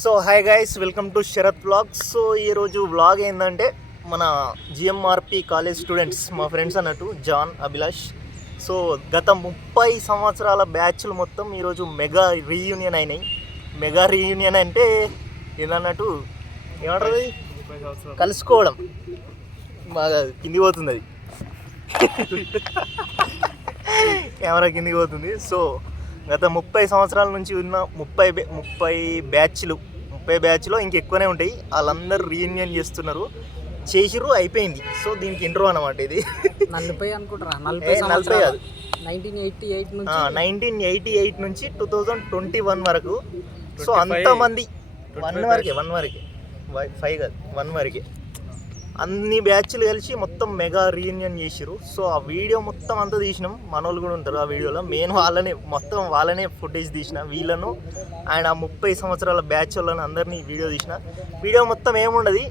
So hi guys, welcome to Sharath vlogs. So ఈరోజు vlog ఏంటంటే మన జిఎంఆర్పి కాలేజ్ స్టూడెంట్స్, మా ఫ్రెండ్స్ అన్నట్టు జాన్, అభిలాష్. సో గత 30 సంవత్సరాల బ్యాచ్లు మొత్తం ఈరోజు మెగా రీయూనియన్ అయినాయి. మెగా రీయూనియన్ అంటే ఏంటన్నట్టు ఏమంటారు, కలుసుకోవడం. బాగా కిందికి పోతుంది, అది కెమెరా కిందికి పోతుంది. సో గత 30 సంవత్సరాల నుంచి ఉన్న 30 బ్యాచ్లో ఇంకెక్కువనే ఉంటాయి. వాళ్ళందరూ రీయూనియన్ చేస్తున్నారు, చేసిరు, అయిపోయింది. సో దీనికి ఇంట్రో అనమాట ఇది. 40 అనుకుంటారా? 40 కాదు, 1988 నుంచి 2021 వరకు. సో అంతమంది 1 వరకే 5 కాదు 1 వరకే అన్ని బ్యాచ్లు కలిసి మొత్తం మెగా రీయూనియన్ చేసిరు. సో ఆ వీడియో మొత్తం అంతా తీసినాం. మనోళ్ళు కూడా ఉంటారు ఆ వీడియోలో. మెయిన్ వాళ్ళనే ఫుటేజ్ తీసిన, వీళ్ళను ఆయన 30 సంవత్సరాల బ్యాచ్ వాళ్ళని అందరినీ వీడియో తీసిన. వీడియో మొత్తం ఏముండదు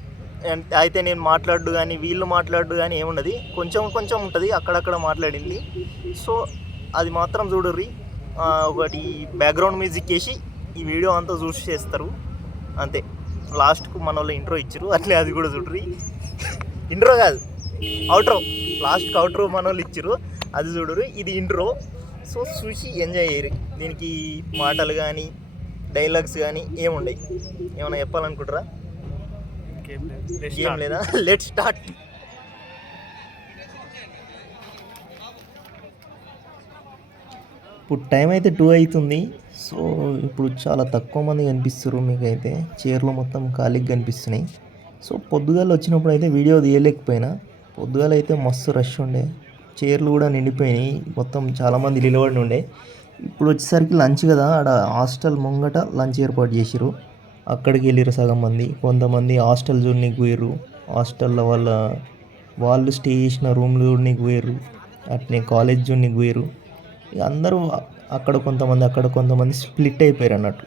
అయితే, నేను మాట్లాడు కానీ వీళ్ళు మాట్లాడు కానీ ఏముండదు, కొంచెం ఉంటుంది అక్కడక్కడ మాట్లాడింది. సో అది మాత్రం చూడుర్రి. ఒకటి బ్యాక్గ్రౌండ్ మ్యూజిక్ వేసి ఈ వీడియో అంతా చూసి చేస్తారు అంతే. లాస్ట్కు మన వాళ్ళు ఇంట్రో ఇచ్చారు, అట్లే అది కూడా చూడ్రి. ఇంట్రో కాదు, అవుట్రో. లాస్ట్కి అవుట్రో మన వాళ్ళు ఇచ్చారు, అది చూడరు. ఇది ఇంట్రో. సో చూసి ఎంజాయ్ చేయరు. దీనికి మాటలు కానీ డైలాగ్స్ కానీ ఏముండయి. ఏమైనా చెప్పాలనుకుంటారా? ఏం లేదా? Let start. ఇప్పుడు టైం అయితే 2 అవుతుంది. సో ఇప్పుడు చాలా తక్కువ మంది కనిపిస్తారు మీకైతే. చైర్లు మొత్తం ఖాళీగా కనిపిస్తున్నాయి. సో పొద్దుగాల వచ్చినప్పుడు అయితే వీడియో తీయలేకపోయినా. పొద్దుగాల అయితే మస్తు రష్ ఉండే, చైర్లు కూడా నిండిపోయినాయి, మొత్తం చాలామంది నిలబడి ఉండే. ఇప్పుడు వచ్చేసరికి లంచ్ కదా, ఆడ హాస్టల్ ముంగట లంచ్ ఏర్పాటు చేసిరు. అక్కడికి వెళ్ళిరు సగం మంది. కొంతమంది హాస్టల్ చూడనీకి పోయారు, హాస్టల్లో వాళ్ళు స్టే చేసిన రూమ్లు చూడనీకి పోయారు, అట్నే కాలేజ్ చూడనీకి పోయారు. ఇక అందరూ అక్కడ కొంతమంది స్ప్లిట్ అయిపోయారు అన్నట్టు.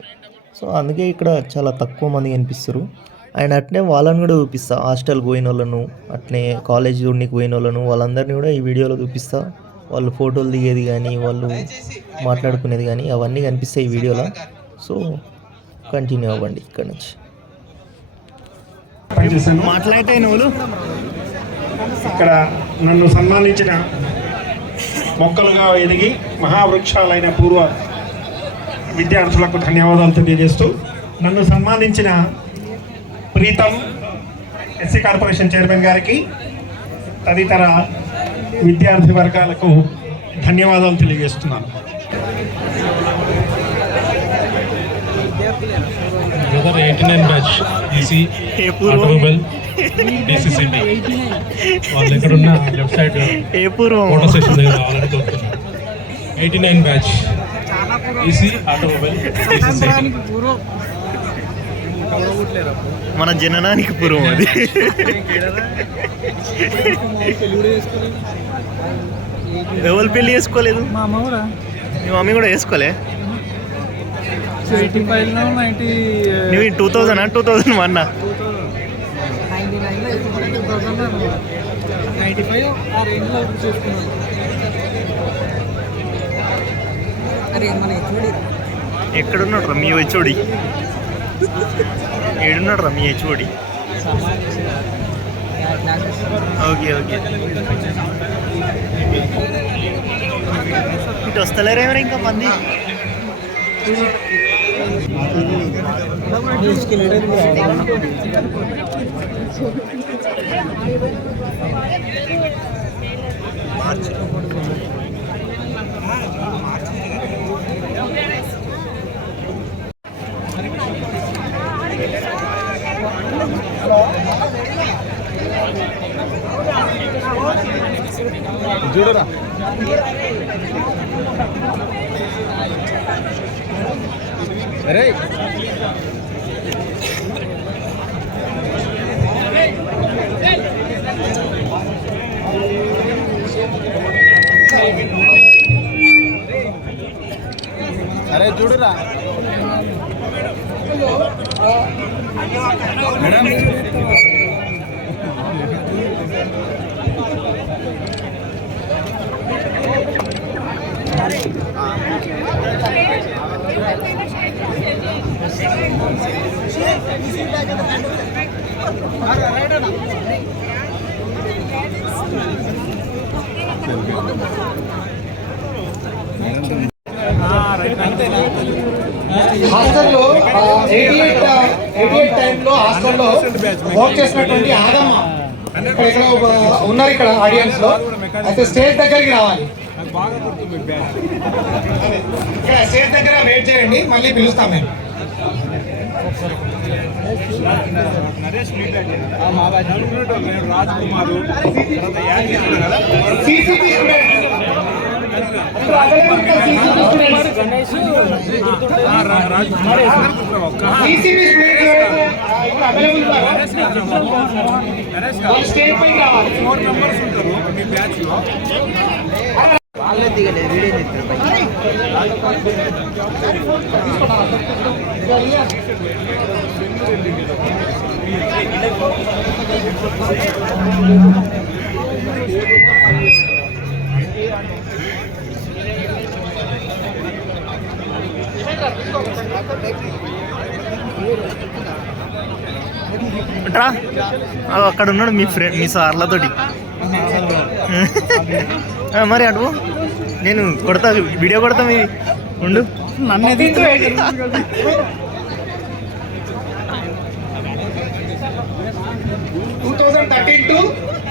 సో అందుకే ఇక్కడ చాలా తక్కువ మంది కనిపిస్తారు. అండ్ అట్నే వాళ్ళని కూడా చూపిస్తా, హాస్టల్కి పోయిన వాళ్ళను, అట్నే కాలేజ్ చూడనీకి పోయిన వాళ్ళందరినీ కూడా ఈ వీడియోలో చూపిస్తా. వాళ్ళు ఫోటోలు దిగేది కానీ, వాళ్ళు మాట్లాడుకునేది కానీ అవన్నీ కనిపిస్తాయి ఈ వీడియోలో. సో కంటిన్యూ అవ్వండి ఇక్కడ నుంచి. మాట్లాడే నువ్వు ఇక్కడ నన్ను సన్మానించిన మొక్కలుగా ఎదిగి మహావృక్షాలైన పూర్వ విద్యార్థులకు ధన్యవాదాలు తెలియజేస్తూ, నన్ను సన్మానించిన ప్రీతం ఎస్సీ కార్పొరేషన్ చైర్మన్ గారికి, తదితర విద్యార్థి వర్గాలకు ధన్యవాదాలు తెలియజేస్తున్నాను. Brother 89 batch EC automobile DCCB వాళ్ళు ఎక్కడున్న లెఫ్ట్ సైడ్ ఫోటో సెషన్ దగ్గర ఆల్రెడీ దొరుకుతున్నారు. 89 బ్యాచ్ ఈసీ ఆటోమొబైల్ డిసిసిబి మన జననానికి పూర్వం అది. ఎవరు పెళ్లి చేసుకోలేదు? మా అమ్మ కూడా. మీ మమ్మీ కూడా వేసుకోలే? 85లో 90 నువ్వు 2000 2001 95 ఆ రేంజ్లో చేసుకున్నాను. అరే మన చూడి ఎక్కడున్నాడు రా మీ హెచ్ఓడి? ఏడున్నాడు రా మీ హెచ్ఓడి? ఓకే ఇటు వస్తలేరేమో ఇంకా మంది. చూడరా అరే చూడరా మేడం. హాస్టల్లో 88 టైంలో హాస్టల్లో వర్క్ చేసినటువంటి ఆదమ్మ ఇక్కడ ఉన్నారు ఇక్కడ ఆడియన్స్ లో. అయితే స్టేజ్ దగ్గరికి రావాలి, ఇక్కడ స్టేజ్ దగ్గర వెయిట్ చేయండి, మళ్ళీ పిలుస్తాం మేము. CCP స్టేజ్ పైకి రావాలి. 4 మెంబర్స్ ఉంటారు మీ బ్యాచ్ లో. వాళ్ళే దిగలేదు, వీడియో అక్కడ ఉన్నాడు మీ ఫ్రెండ్, మీ సార్లతోటి. మరి అటు నేను కొడతా, వీడియో కొడతా, మీ ఉండు. నన్ను 2013 to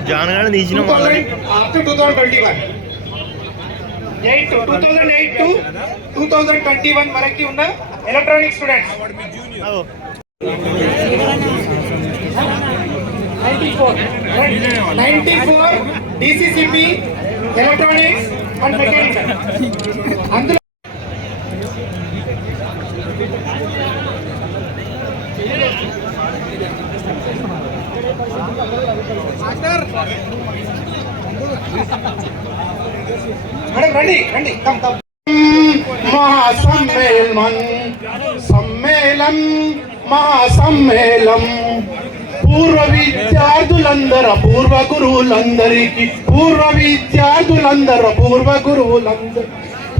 జాన్ గారు తీసిన 2021 2008 to 2021 వరకు ఉన్న electronic students. 94 DCCP electronics and mechanical. అందులో మేడం రండి రండి. సమ్మేళనం మహాసమ్మేళనం పూర్వ విద్యార్థులందరూ పూర్వ గురువులందరికీ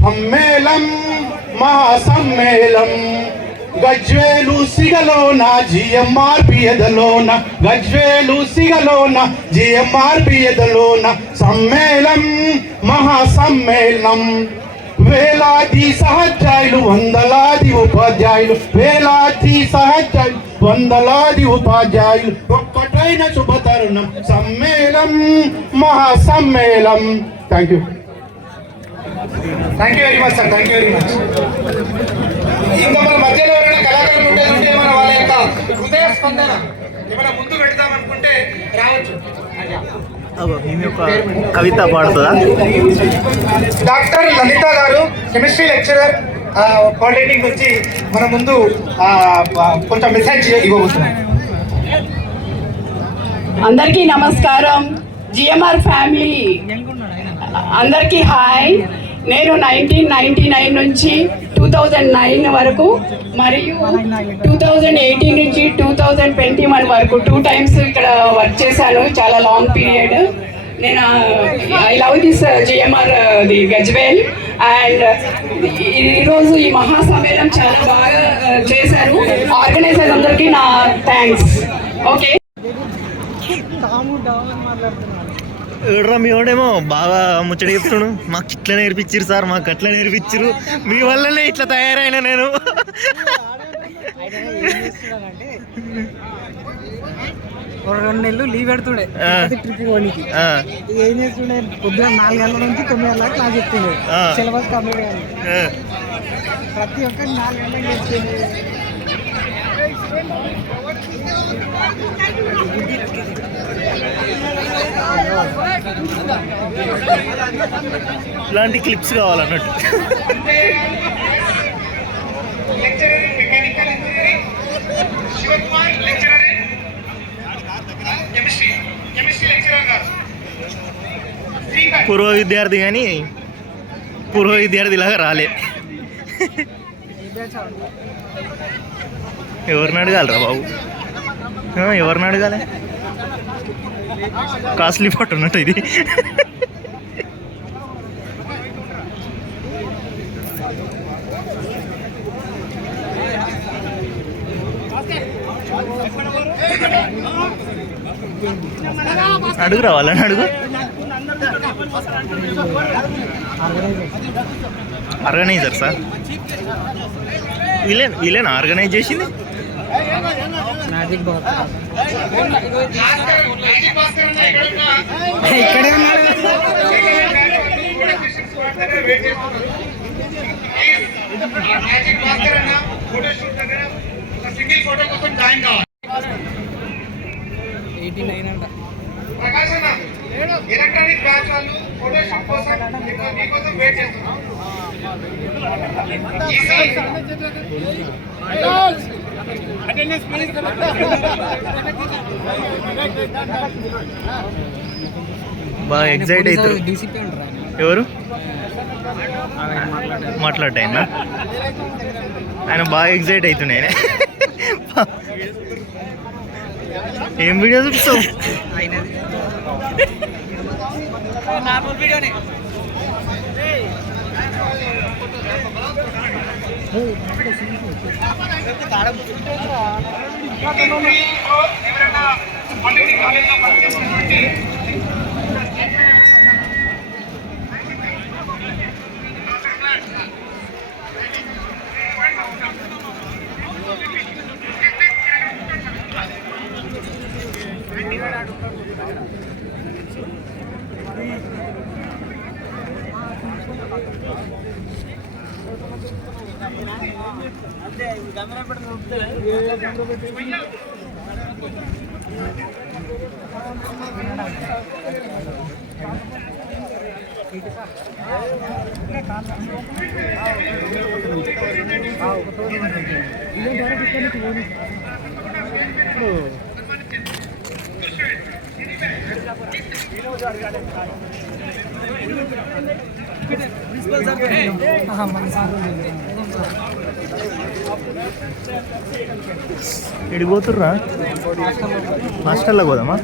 సమ్మేళనం మహాసమ్మేళనం గజ్వేలు సిగలోన జిఎంఆర్పి ఎదలోన సమ్మేళనం మహాసమ్మేళనం వేలాది సహచారులు వందలాది ఉపాధ్యాయులు ఒక్కటైన శుభతరుణం సమ్మేళనం మహాసమ్మేళనం. Thank you very much sir, thank you very much. ఇంకా మన మధ్యలో ఎవరైనా కళాకారులు ఉంటే మన వాళ్ళ యొక్క హృదయ స్పందన ఏమైనా ముందు పెడతామనుకుంటే రావచ్చు. కవిత పాడుతుందా? డాక్టర్ లలిత గారు కెమిస్ట్రీ లెక్చరర్ పాలిటెక్నిక్ నుంచి మన ముందు కొంచెం మెసేజ్ ఇవ్వబోతున్నారు. అందరికీ నమస్కారం. జిఎంఆర్ ఫ్యామిలీ అందరికీ హాయ్. నేను 1999 నుంచి 2009 వరకు మరియు 2018 నుంచి 2021 వరకు 2 times ఇక్కడ వర్క్ చేశాను. చాలా లాంగ్ పీరియడ్. నేను I love this GMR the Gajwel. And ఈరోజు ఈ మహాసమ్మేళనం చాలా బాగా చేశారు. ఆర్గనైజర్స్ అందరికీ నా థ్యాంక్స్. ఓకే, ఎవడరా మీ వాడేమో బాగా ముచ్చట చెప్తున్నాడు. మాకు ఇట్లా నేర్పించారు సార్, మాకు అట్లా నేర్పించారు, మీ వల్లనే ఇట్లా తయారైనా నేను. ఒక 2 నెలలు లీవ్ పెడుతుండే ట్రిప్ పోనీకి. ఏం చేస్తుండే, పొద్దున 4 గంటల నుంచి 9 గంటల క్లాస్ చెప్తుండే. సిలబస్ కంప్లీట్ కాదు, ప్రతి ఒక్కరు 4 గంటలకు చెప్తుండే. ఇలాంటి క్లిప్స్ కావాలన్నట్టు. పూర్వ విద్యార్థి కానీ పూర్వ విద్యార్థి లాగా రాలే. ఎవరిని అడగాలరా బాబు, ఎవరిని అడగాలి? కాస్ట్లీ పాట ఉన్నట్టు ఇది. అడుగురా వాళ్ళని అడుగు. ఆర్గనైజర్ సార్ వీళ్ళేనా ఆర్గనైజ్ చేసింది? మ్యాజిక్ బాక్స్ ఇక్కడే ఉన్నాడు. ఎలక్ట్రానిక్ బ్యాచ్ వాళ్ళు ఫోటోషూట్ కోసం మీకోసం వెయిట్ చేస్తున్నారు. బాగా ఎగ్జైట్ అవుతారు. ఎవరు మాట్లాడాయన? ఆయన బాగా ఎగ్జైట్ అవుతున్నాయి. ఆయన ఏం వీడియో చూపిస్తావు? ఎడిపోతుర్రా? హాస్టల్లో పోదామా?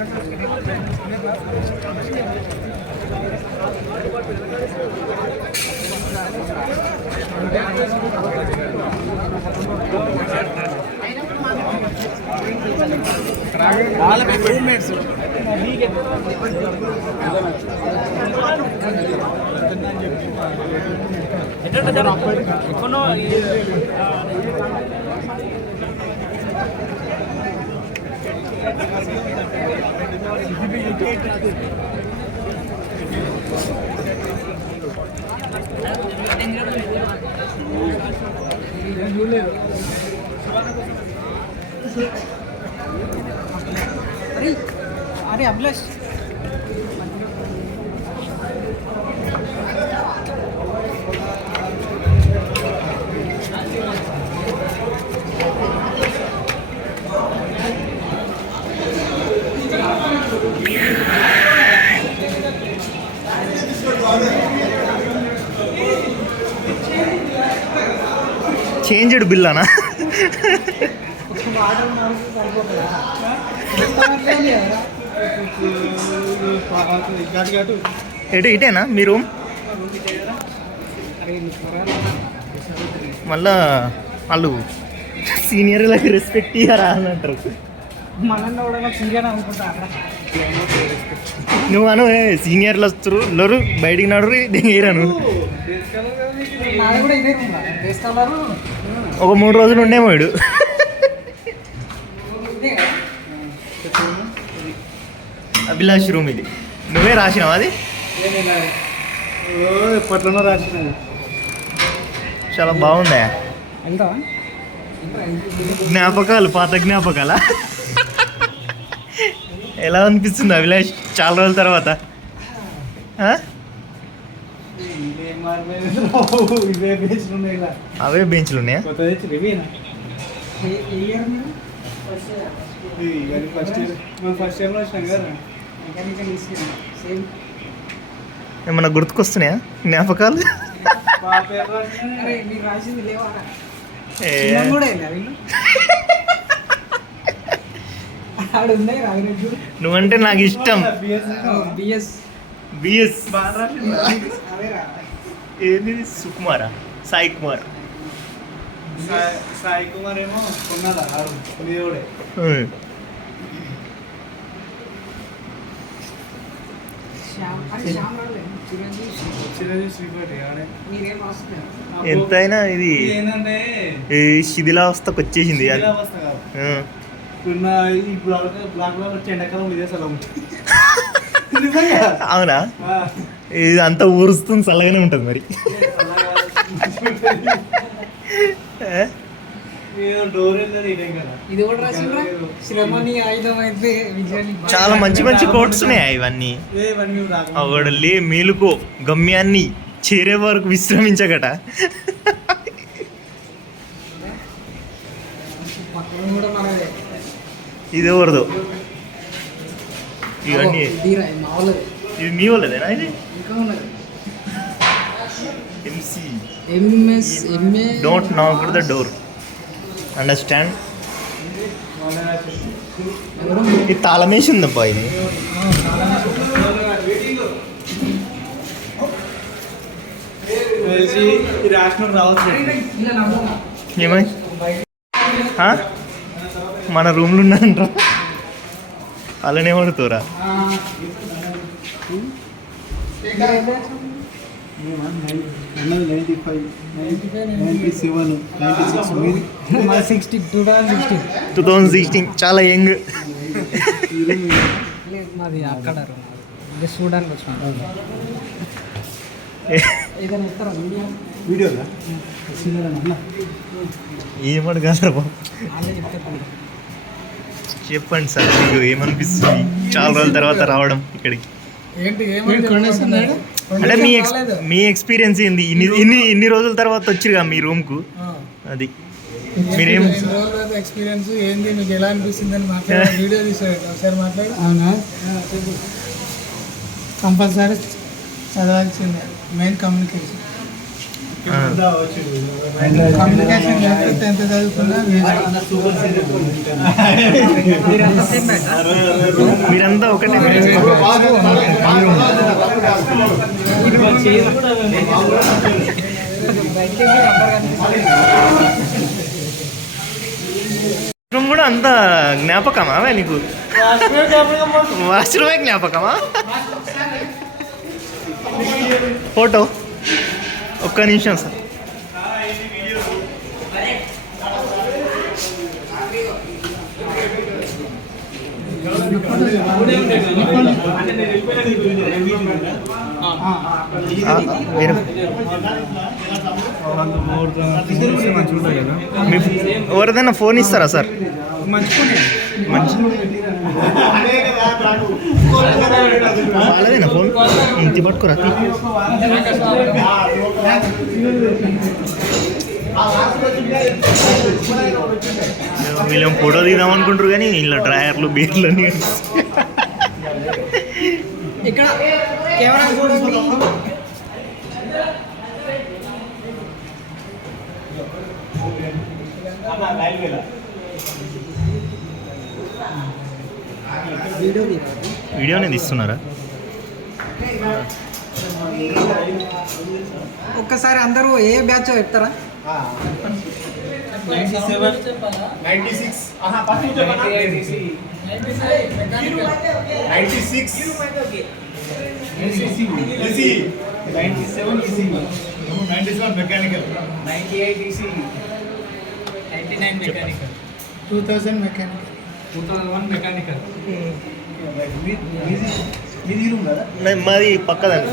అరే అభిలాష్ చేంజ్డ్ బిల్లానా? ఎటు ఇటేనా మీ రూమ్? మళ్ళా వాళ్ళు సీనియర్లకు రెస్పెక్ట్ ఇయ్యరా అని అంటారు. మనల్ని కూడా సీరియస్ అనుకుంటా. నువ్వు అను సీనియర్లు వస్తారు లరు బయటికి నడు దిగిరాను. నాది కూడా ఇదే రూమ్ డ్రెస్ కలర్. ఒక 3 రోజులు ఉండేమో వీడు. అభిలాష్ రూమ్ ఇది. నువ్వే రాసినావు అది? ఎప్పట్లోనో రాసిన. చాలా బాగుందా? వెళ్తావా? జ్ఞాపకాలు, పాత జ్ఞాపకాలా? ఎలా అనిపిస్తుంది అభిలాష్ చాలా రోజుల తర్వాత? అవే బెంచ్లు ఉన్నాయా? ఏమన్నా గుర్తుకొస్తున్నాయా జ్ఞాపకాలు? నువ్వంటే నాకు ఇష్టం. బిఎస్ ఏది? సుకుమారా? సాయి కుమార్. సాయి కుమార్ ఏమో కొన్నాడా? ఎంతైనా ఇది ఈ శిథిలావస్థకు వచ్చేసింది అది. ఆ. అవునా, ఇది అంతా ఊరుస్తుంది, చల్లగానే ఉంటుంది మరి. ఇది కూడా రాసిండ్రా, శ్రమని ఆయుధమైతే విజయాన్ని. చాలా మంచి మంచి కోట్స్ ఉన్నాయి ఇవన్నీ. అవడలే మేలుకో, గమ్యాన్ని చేరే వరకు విశ్రమించగట. పక్కన కూడా మనదే. ఇది ఎవరిదో ఇవన్నీ? మామూలుగా ఇది మీ వాళ్ళదేనా? ఇది ఇంకా ఉన్నది. ఎంసీ MA డోంట్ నాక్ ద డోర్, అండర్స్టాండ్. ఇది తాళమేసి ఉందబ్బా. ఇది ఏమై మన రూమ్లో ఉన్నారంట, అలానే పడుతురా. మా 2016 చాలా యంగ్. మాది అక్కడ చూడడానికి వచ్చిన ఏదైనా ఇస్తారా వీడియో ఏమడు కాదు బాబు, వాళ్ళే చెప్తారు. చెప్పండి సార్, మీకు ఏమనిపిస్తుంది చాలా రోజుల తర్వాత రావడం ఇక్కడికి? ఏంటి అంటే మీ ఎక్స్పీరియన్స్ ఏంది? ఇన్ని రోజుల తర్వాత వచ్చిరుగా మీ రూమ్కు, అది మీరేం ఎక్స్పీరియన్స్ ఏంది, మీకు ఎలా అనిపిస్తుంది అని మాట్లాడారు. వీడియో తీసారు ఒకసారి మాట్లాడి. అవునా, కంపల్సరీ చదవాల్సిందే. మెయిన్ కమ్యూనికేషన్ లేకపోతే ఎంత చదువుకున్నా మీరంతా ఒకటే. రూమ్ కూడా అంత జ్ఞాపకమా నీకు? వాష్రూమే జ్ఞాపకమా? ఫోటో ఒక్క నిమిషం సార్. ఎవరిదైనా ఫోన్ ఇస్తారా సార్? వాళ్ళదేనా ఫోన్? ఇంటి పట్టుకోరా. వీళ్ళేం ఫోటో దిగుదాం అనుకుంటారు కానీ ఇలా డ్రాయర్లు బీర్లు అన్నీ ఇక్కడ కెమెరా వీడియోనే తీస్తున్నారా? ఒక్కసారి అందరూ ఏ బ్యాచ్ చెప్తారా? 2000 మెకానికల్. మాది పక్కదండి.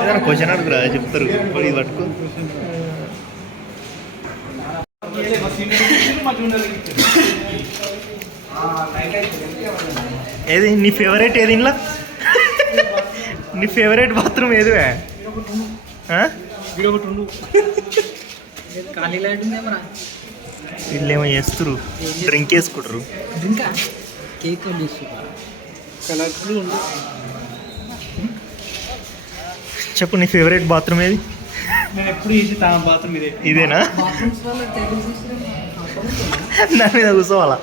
ఏదైనా క్వశ్చన్ అడుగురా, చెప్తారు. ఇది పట్టుకో. ఏది నీ ఫేవరెట్? ఏది ఇంట్లో నీ ఫేవరెట్ బాత్రూమ్ ఏది? వీళ్ళేమో చేస్తారు, డ్రింక్ వేసుకుంటారు. చెప్పు, నీ ఫేవరెట్ బాత్రూమ్ ఏది? నేను ఎప్పుడు చేసి బాత్రూమ్ ఇదేనా? దాని మీద కూర్చోవాలా?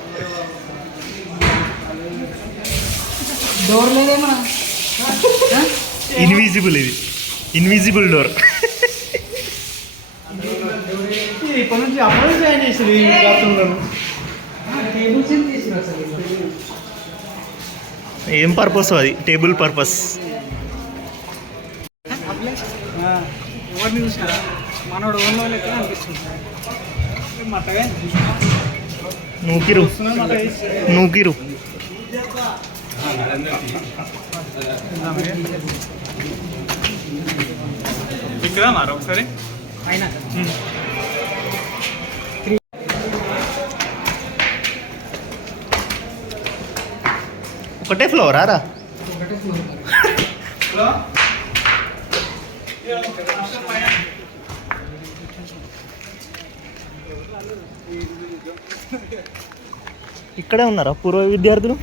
డోర్ లేదేమో. ఇన్విజిబుల్, ఇది ఇన్విజిబుల్ డోర్. ఇప్పటి నుంచి అప్పుడు జాయిన్ చేసి బాత్రూంలో టేబుల్స్ తీసిరు అసలు ఏం పర్పస్ అది? Table purpose. ఎవరిని చూసినారా మనోడు ఓన్ లెక్క అనిపిస్తుంది. నూకిరు నూకిరు. ఇక్కడ మారా ఒకసారి పైన ఒకటే ఫ్లోర్ రా. ఒకటే ఫ్లోర్. ఇక్కడే ఉన్నారా పూర్వ విద్యార్థులు?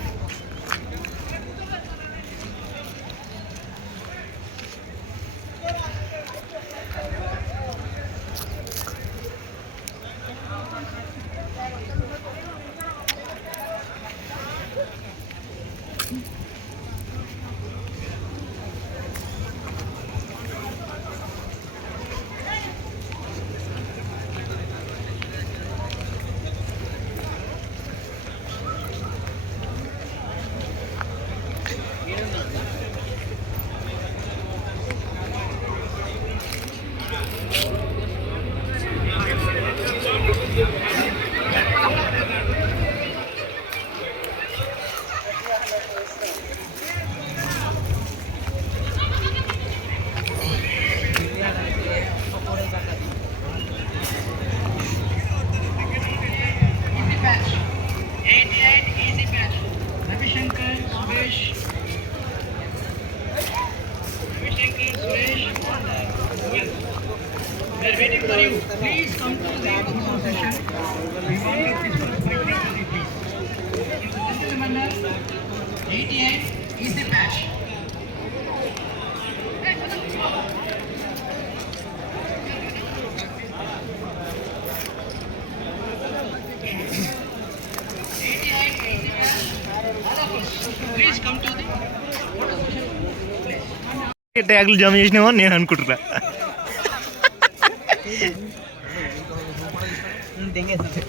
ట్యాగులు జమ చేసినామో నేను అనుకుంటున్నా.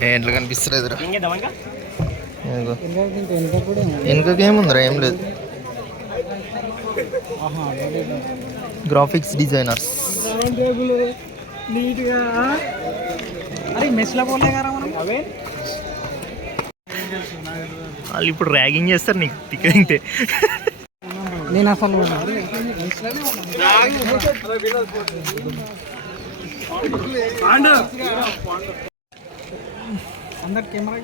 ఏంట్లో కనిపిస్తలేదు రా. వెనుకకేముందిరా? ఏం లేదు. Graphics designers. నీట్గా అరే మెస్లో పోలే కదా మనం. వాళ్ళు ఇప్పుడు ర్యాగింగ్ చేస్తారు నీకు తిక్కితే. నేను అసలు అందరు కెమెరా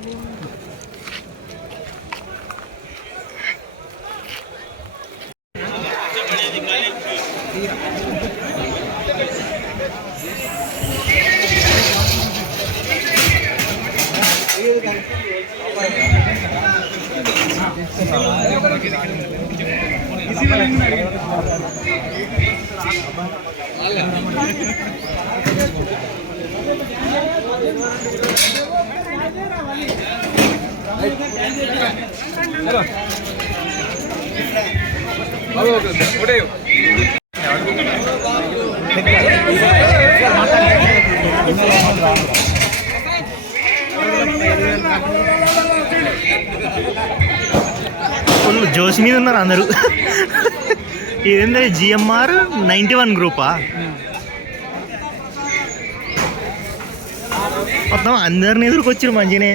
ఫుల్ జోష్ మీద ఉన్నారు అందరూ. ఇదేంటే జిఎంఆర్ 91 గ్రూపా? మొత్తం అందరిని ఎదురుకొచ్చారు మంచిగానే.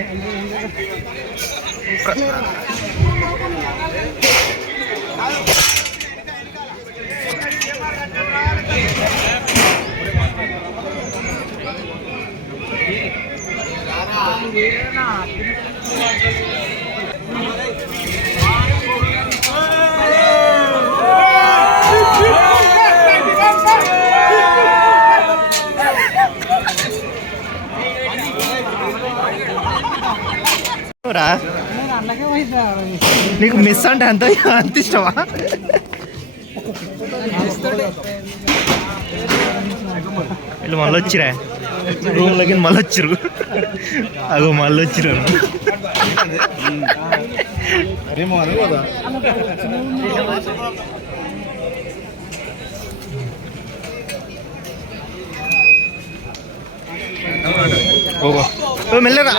రా, నీకు మిస్ అంటే అంత ఇష్టమా? వీళ్ళు మళ్ళీ వచ్చిరా రూమ్లోకి, మళ్ళీ వచ్చిరు. అగో మళ్ళీ వచ్చిరు. మెల్లరా.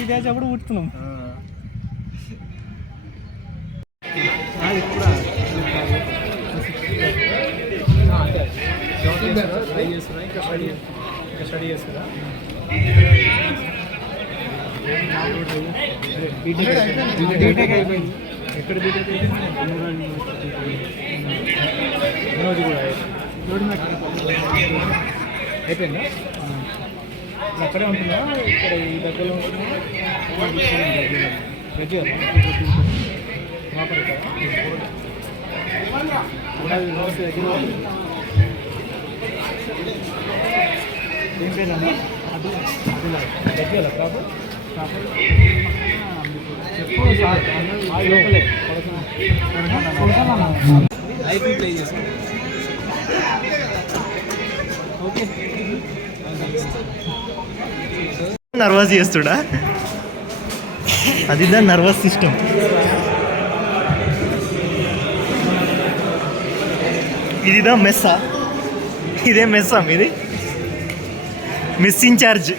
ఈ బ్యాచ్ అప్పుడు పుట్టుతున్నాం. బీటెక్ అయిపోయింది. ఎక్కడ బీటెక్ అయిపోయిందా? అక్కడే ఉంటుందా? ఇక్కడ ఈ దగ్గరలో ఉంటుందా? ఏం పేరు దగ్గర కాపు ఐపీ ప్లే చేస్తాం. ఓకే నర్వస్ చేస్తుడా? అది దాని నర్వస్ సిస్టమ్. ఇదిదా మెస్సా? ఇదే మెస్సా మీది? Mess incharge.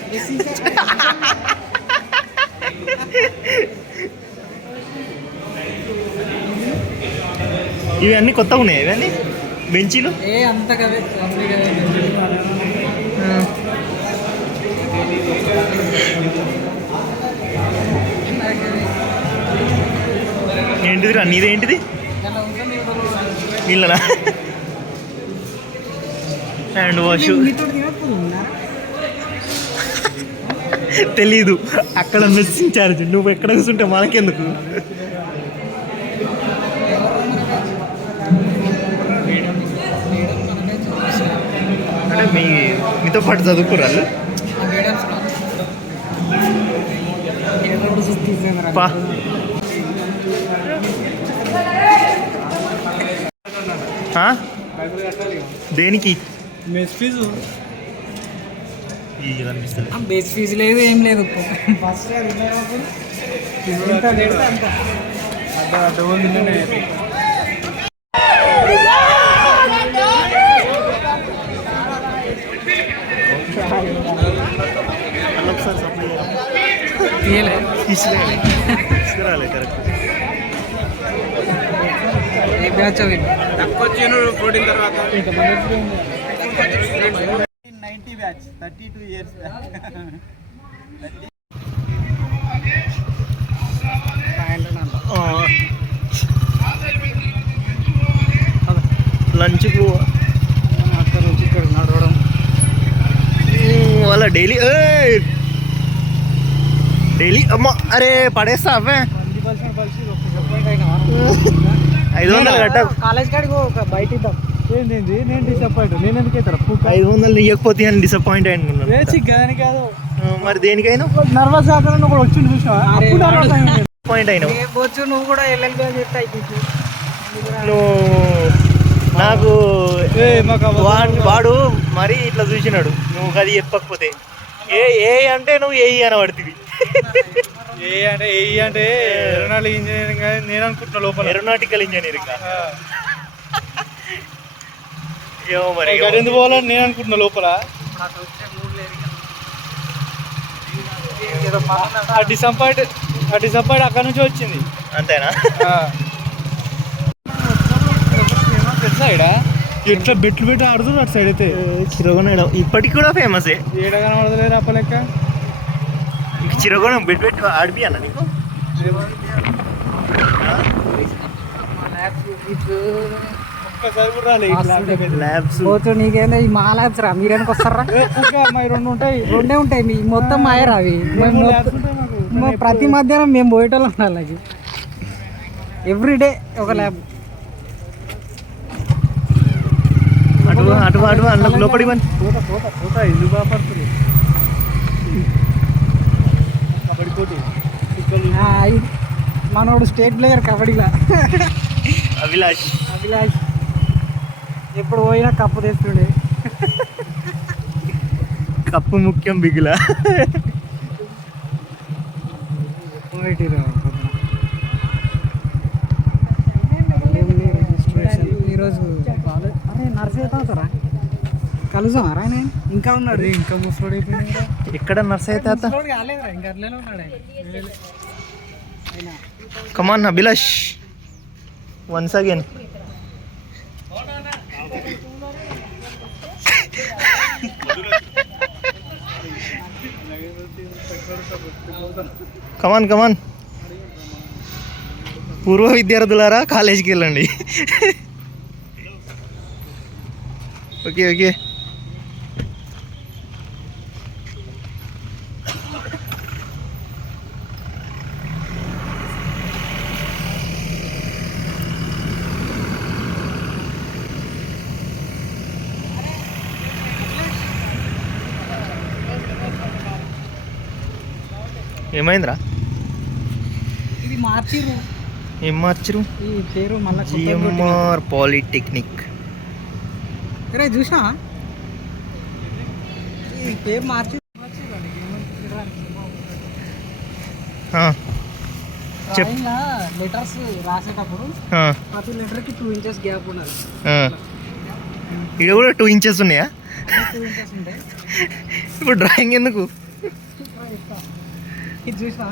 ఇవన్నీ కొత్తగా ఉన్నాయి. ఇవన్నీ బెంచీలు అంత కదే. ఏంటిది రా? నీదేంటిది? ఇల్లనా? హ్యాండ్ వాష్ తెలీదు. అక్కడ మెస్ ఇన్ఛార్జ్. నువ్వు ఎక్కడ కూర్చుంటే మనకెందుకు? అంటే మీతో పాటు చదువుకోరాళ్ళు? పా దేనికి? Mess fee. అనిపిస్తుంది. బేస్ ఫీజు లేదు, ఏం లేదు. ఫస్ట్ తీసుకురాలే కరెక్ట్. తక్కువ వచ్చాను పోటీల తర్వాత 90 బ్యాచ్ 32 years లంచ్కు అక్కడ నుంచి ఇక్కడ నడవడం వాళ్ళ డైలీ డైలీ. అమ్మ అరే పడేస్తా అవే. 500 కట్ట. కాలేజ్ కాడికి ఒక బయట ఇద్దాం. ఏంటి నేను డిసప్పాయింట్. నేను ఎందుకు అవుతారా? 500 ఇవ్వకపోతే అని డిసప్పాయింట్ అనుకున్నాను. కానీ కాదు మరి దేనికైనా నర్వస్ ఆకలి కూడా వచ్చింది చూసినా. పాయింట్ అయినావు నువ్వు కూడా ఎల్ఎల్బి అని చెప్తాయి. నువ్వు నాకు వాడు మరీ ఇట్లా చూసినాడు. నువ్వు అది చెప్పకపోతే ఏ అంటే నువ్వు ఏ అనబడుతుంది. అంటే ఏరోనాటికల్ ఇంజనీరింగ్ అని నేను అనుకుంటున్నా. లోపల ఏరోనాటికల్ ఇంజనీరింగ్ ఏమో మరి ఎందుకు పోవాలని నేను అనుకుంటున్నా. లోపల డిసప్పాయింట్ అక్కడ నుంచి వచ్చింది. అంతేనా? సైడ్ ఎట్లా బెట్లు పెట్టి ఆడుతుంది అటు సైడ్ అయితే. చిరగొన ఇప్పటికి కూడా ఫేమసే. ఏడ కనబడతలేరు అప్ప లెక్క. చిరగొన బెట్ పెట్టి ఆడిపి అన్న నీకు. ఒక్కసారి కూడా ల్యాబ్స్ నీకేందా ఈ మా ల్యాబ్స్ రా? మీరు వెనక వస్తారా? రెండు ఉంటాయి. రెండే ఉంటాయి. మీ మొత్తం మాయరా అవి. ప్రతి మధ్యాహ్నం మేము పోయేటోళ్ళు ఉండాలి. ఎవ్రీడే ఒక ల్యాబ్. అటు అందులో లోపడి ఎందుకు బాపడుతుంది కబడ్డీ పోటీ. మనోడు స్టేట్ ప్లేయర్ కబడ్డీలో. అభిలాష్ ఎప్పుడు పోయినా కప్పు తెస్తుండే. కప్పు ముఖ్యం బిగులా. ఈరోజు అరే నర్సరీ అవుతారా? కలుసామారా ఆయన ఇంకా ఉన్నాడు ఇంకా ముసలోడు అయిపోయినా ఇక్కడ నర్సయ్య తాత కాలేదురా ఇంకా అట్లనే ఉన్నాడు ఆయన కమాన్ అభిలాష్ వన్స్ అగైన్. కమాన్ కమాన్ పూర్వ విద్యార్థులారా కాలేజీకి వెళ్ళండి. Okay okay. ఏమైందిరా? ఇది మార్చిరు. ఏం మార్చరు? ఈ పేరు మళ్ళీ జిఎంఆర్ పాలిటెక్నిక్. అరే చూసా ఈ పేరు మార్చి లెటర్స్ రాసేటప్పుడు ప్రతి లెటర్కి 2 inches గ్యాప్ ఉన్నది. ఇక్కడ కూడా 2 inches ఉన్నాయా? 2 inches ఉంటాయి. ఇప్పుడు డ్రాయింగ్ ఎందుకు? ఇది చూసా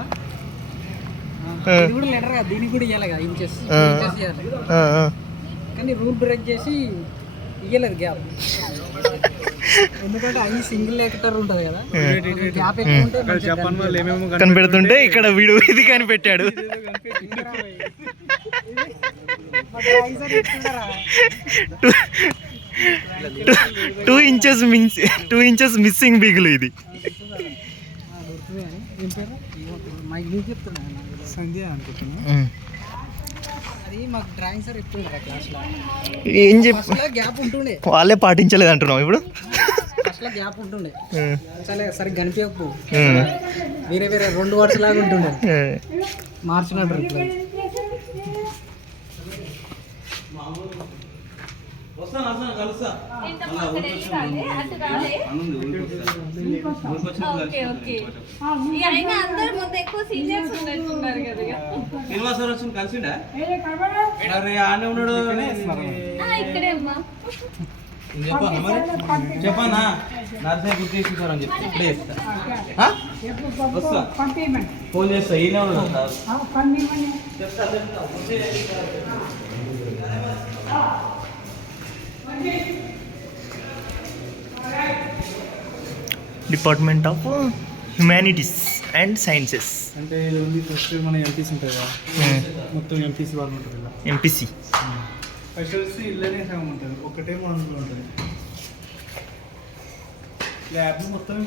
ఇది కూడా లెటర్ కదా, దీనికి కూడా ఇవ్వాలి కదా ఇంచెస్ ఇవ్వాలి. కానీ రూల్ బ్రేక్ చేసి ఇవ్వలేదు గ్యాప్. ఎందుకంటే అవి సింగిల్ లెటర్ ఉంటుంది కదా, గ్యాప్ ఎక్కువ ఉంటే కనిపెడుతుంటే ఇక్కడ వీడు ఇది కనిపెట్టాడు. 2 inches మిస్సింగ్ బిగులు ఇది. సంధ్య అనుకుంటున్నా. అది మాకు డ్రాయింగ్ సార్ చెప్తుండే క్లాస్లో. ఏం చెప్పి గ్యాప్ ఉంటుండే, వాళ్ళే పాటించలేదు అంటున్నావు ఇప్పుడు. ఫస్ట్లో గ్యాప్ ఉంటుండే, సరే సరిగ్గా కనిపించకపో, వేరే వేరే 2 words లాగా ఉంటుండే, మార్చినట్టు ఇట్లా. చెప్పనా నర్సే గుర్తేసి సార్ అని చెప్పి ఇప్పుడే చెప్తా. ఫోన్ చేస్తా. ఈయన department of humanities and sciences అంటే ఓన్లీ ఫస్ట్ మన ఎంపీసీ ఉంటుంది కదా, మొత్తం ఎంపీసీ వాళ్ళు ఉంటుంది ఇలా. ఎంపీసీ ఫస్ట్ వచ్చి ఇల్లనే సగం ఉంటుంది, ఒకటే అందులో ఉంటుంది. ల్యాబ్ మొత్తం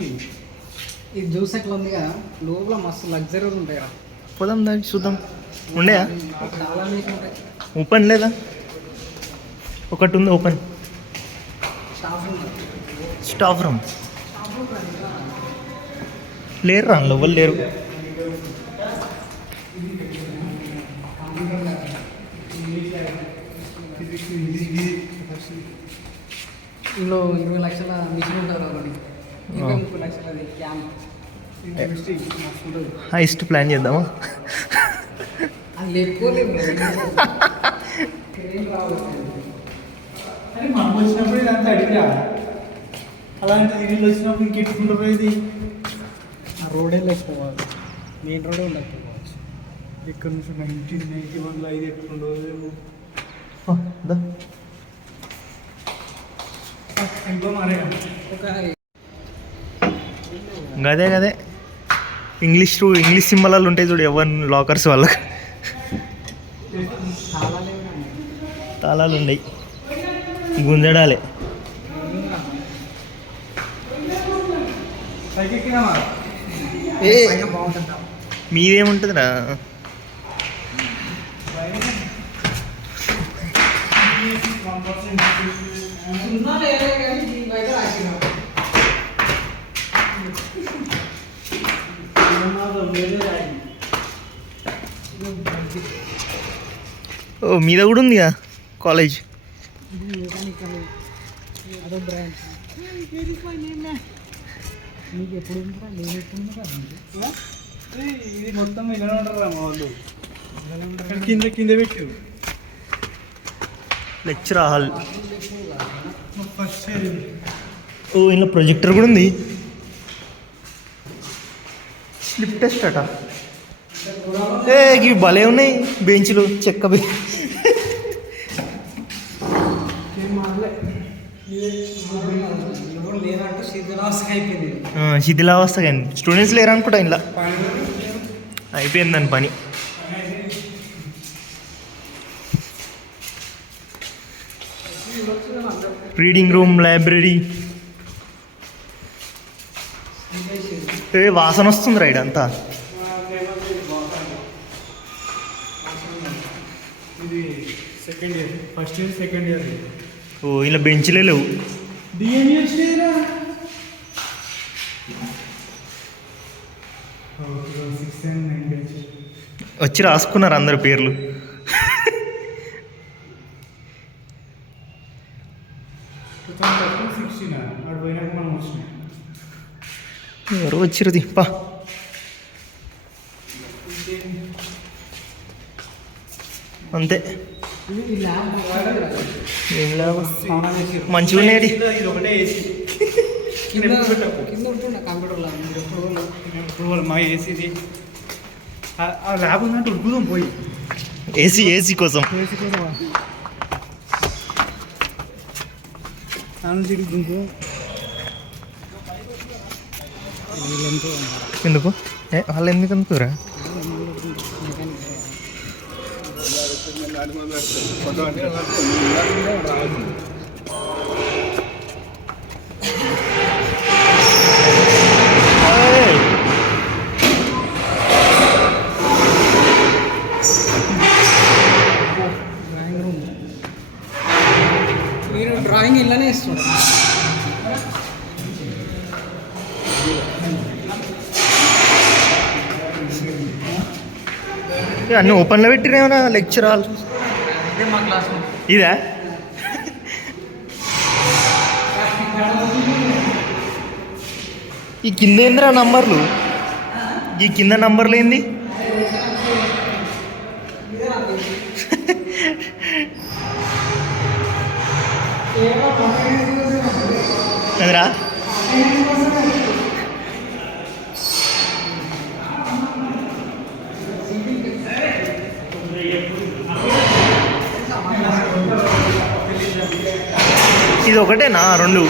ఇది జ్యూస్ ఎట్లా ఉంది కదా, లోపల మస్తు లగ్జరీ ఉంటాయి కదా. పోదాం దానికి చూద్దాం. ఉండేయా? చాలా నీట్ ఉంటాయి. ఓపెన్ లేదా? ఒకటి ఉంది ఓపెన్. స్టాఫ్ రూమ్ లేరు రా, ఎవరు లేరు. ఇందులో 20 లక్షల మిషన్ ఉంటారు ఒకటి, 23 లక్షలది క్యాంప్. హైస్ట్ ప్లాన్ చేద్దామా? అది లేకపోలేదు. అని మనం వచ్చినప్పుడు ఇదంతా అడిగిరా, అలాంటిది వీళ్ళు వచ్చినప్పుడు ఇంకెట్టుకుంటారు. ఇది ఆ రోడే లేకపోవాలి, మెయిన్ రోడే ఉండకపోవచ్చు. ఇక్కడ నుంచి 1991లో 5 ఎట్టుకుండో ఇంకో మరే ఒక గదే గదే ఇంగ్లీష్ సింబలాలు ఉంటాయి చూడు, ఎవరి లాకర్స్ వాళ్ళకి చాలా లేవు. తాళాలు ఉన్నాయి, గుంజడాలే. ఏ బాగుంటుందా? మీదేముంటుందిరా? ఓ మీద కూడా ఉందిగా కాలేజ్. అదో బ్రాంచ్. మీకు ఎప్పుడు ఉంటుందా? నేను ఎప్పుడు ఉంటుందా? ఇది మొత్తం ఇలా ఉంటారా మా వాళ్ళు, కింద కింద పెట్టారు. లెక్చర్ హాల్ ఫస్ట్ ఓ ఇంట్లో ప్రొజెక్టర్ కూడా ఉంది. స్లిప్ టెస్ట్ అట. ఇవి భలే ఉన్నాయి బెంచ్లు చెక్క శిథిలావస్థ కానీ స్టూడెంట్స్ లేరు అనుకుంటా ఇంట్లో. అయిపోయింది దాని పని. Reading room, library. వాసన వస్తుంది రైడ్ అంతా. ఇది second year, first year second year. ఓ ఇలా బెంచ్లే లేవు. వచ్చి రాసుకున్నారు అందరు పేర్లు. ఎవరు వచ్చిరు పా. అంతే ఏం ల్యాబ్ మంచిగా ఉన్నాయడి. మా ఏసీది ఆ ల్యాబ్ ఉందంటే ఉడుకుదాం పోయి. ఏసీ కోసం ఎందుకు వాళ్ళు ఎందుకు అనుకురా? మీరు డ్రాయింగ్ ఇలానే ఇస్తున్నారు. అన్నీ ఓపెన్లో పెట్టిరేమన్నా లెక్చర్ హాల్. మా క్లాస్ ఇదా? ఈ కింద ఏందిరా నంబర్లు? ఈ కింద నంబర్లు ఏంది? అదిరా ఇది ఒకటేనా రెండు?